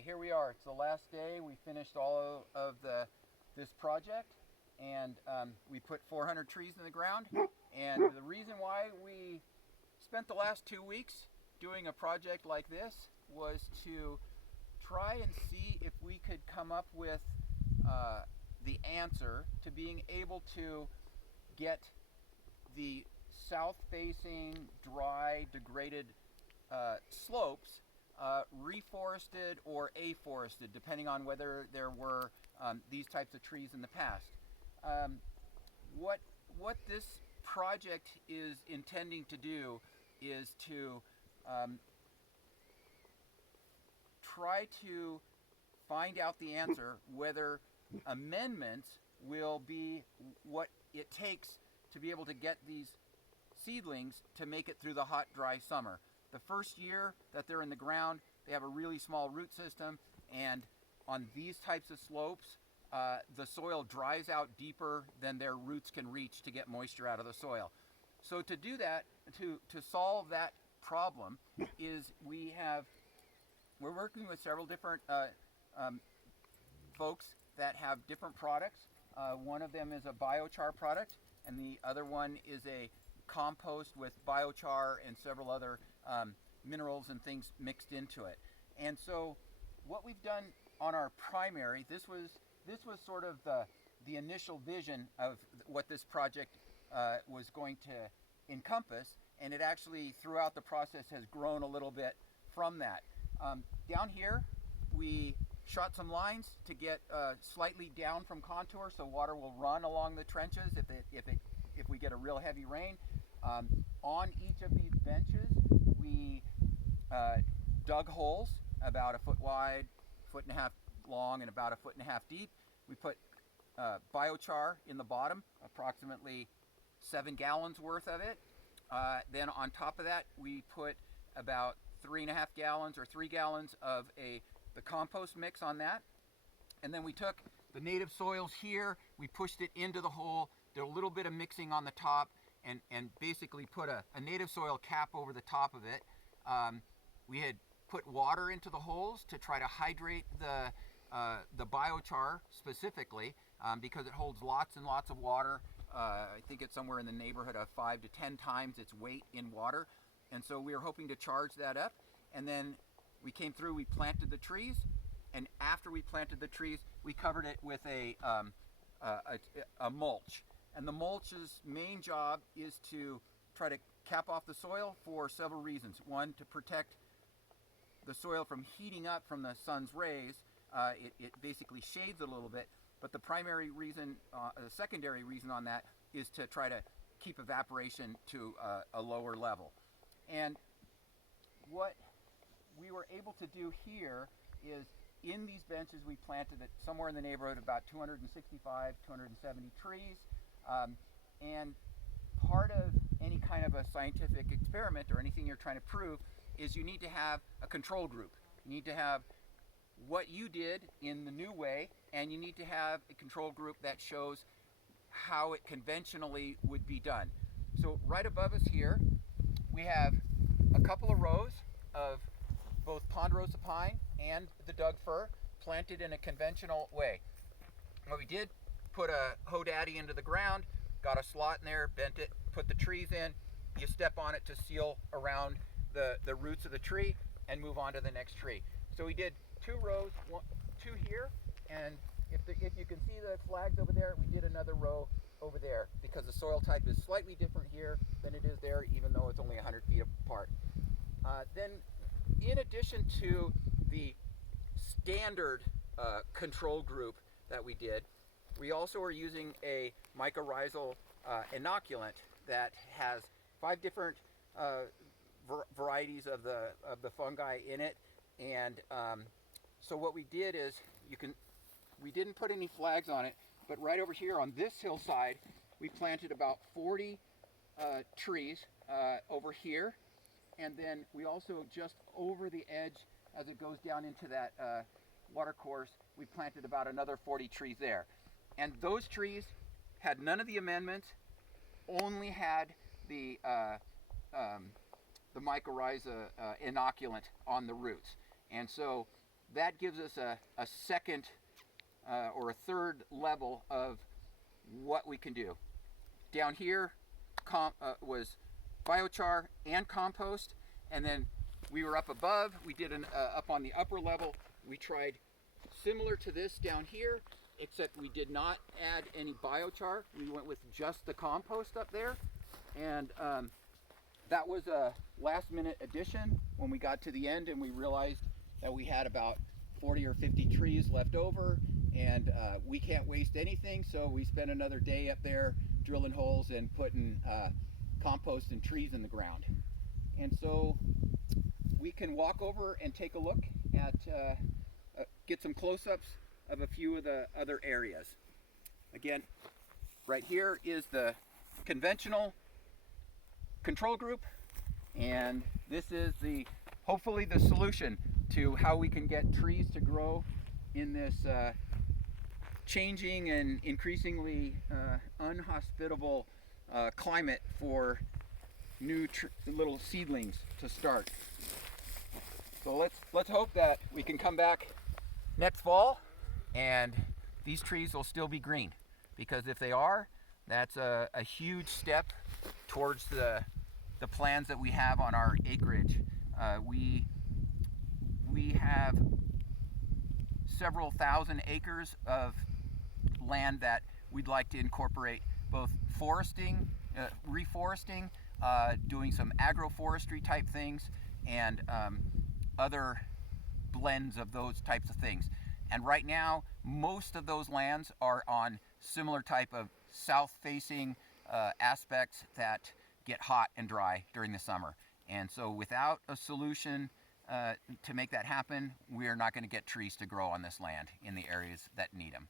Okay, here we are. It's the last day. We finished all of this project, and we put 400 trees in the ground. And the reason why we spent the last 2 weeks doing a project like this was to try and see if we could come up with the answer to being able to get the south-facing, dry, degraded slopes reforested or afforested, depending on whether there were these types of trees in the past. What this project is intending to do is to try to find out the answer whether amendments will be what it takes to be able to get these seedlings to make it through the hot, dry summer. The first year that they're in the ground, they have a really small root system, and on these types of slopes, the soil dries out deeper than their roots can reach to get moisture out of the soil. So to do that, to solve that problem, is we're working with several different folks that have different products. One of them is a biochar product, and the other one is a compost with biochar and several other minerals and things mixed into it. And so what we've done on our primary, this was sort of the initial vision of what this project was going to encompass, and it actually throughout the process has grown a little bit from that. Down here we shot some lines to get slightly down from contour so water will run along the trenches if we get a real heavy rain. On each of these benches we dug holes about 1 foot wide, 1.5 feet long, and about 1.5 feet deep. We put biochar in the bottom, approximately 7 gallons worth of it. Then on top of that we put about 3.5 gallons or 3 gallons of the compost mix on that. And then we took the native soils here, we pushed it into the hole, did a little bit of mixing on the top, and basically put a native soil cap over the top of it. We had put water into the holes to try to hydrate the biochar specifically, because it holds lots and lots of water. I think it's somewhere in the neighborhood of 5 to 10 times its weight in water. And so we were hoping to charge that up. And then we came through, we planted the trees, and after we planted the trees, we covered it with a mulch. And the mulch's main job is to try to cap off the soil for several reasons. One, to protect the soil from heating up from the sun's rays. It basically shades it a little bit, but the primary reason, the secondary reason on that is to try to keep evaporation to a lower level. And what we were able to do here is in these benches we planted it somewhere in the neighborhood of about 265, 270 trees. And part of any kind of a scientific experiment or anything you're trying to prove is you need to have a control group. You need to have what you did in the new way, and you need to have a control group that shows how it conventionally would be done. So right above us here we have a couple of rows of both ponderosa pine and the Doug fir planted in a conventional way. What we did, put a hodaddy into the ground, got a slot in there, bent it, put the trees in, you step on it to seal around the roots of the tree and move on to the next tree. So we did 2 rows, 2 here, and if you can see the flags over there, we did another row over there because the soil type is slightly different here than it is there, even though it's only 100 feet apart. Then in addition to the standard control group that we did, we also are using a mycorrhizal inoculant that has 5 different varieties of the fungi in it. And so what we did is, we didn't put any flags on it, but right over here on this hillside we planted about 40 trees over here, and then we also just over the edge as it goes down into that water course, we planted about another 40 trees there. And those trees had none of the amendments, only had the mycorrhiza inoculant on the roots. And so that gives us a second or a third level of what we can do. Down here was biochar and compost, and then we were up above. We did up on the upper level. We tried similar to this down here, except we did not add any biochar. We went with just the compost up there, and that was a last-minute addition when we got to the end and we realized that we had about 40 or 50 trees left over, and we can't waste anything, so we spent another day up there drilling holes and putting compost and trees in the ground. And so we can walk over and take a look at, get some close-ups of a few of the other areas. Again, right here is the conventional control group, and this is hopefully the solution to how we can get trees to grow in this changing and increasingly unhospitable climate for new little seedlings to start. So let's hope that we can come back next fall and these trees will still be green, because if they are, that's a huge step towards the plans that we have on our acreage. We have several thousand acres of land that we'd like to incorporate both foresting, reforesting, doing some agroforestry type things, and other blends of those types of things. And right now, most of those lands are on similar type of south-facing aspects that get hot and dry during the summer. And so without a solution to make that happen, we are not going to get trees to grow on this land in the areas that need them.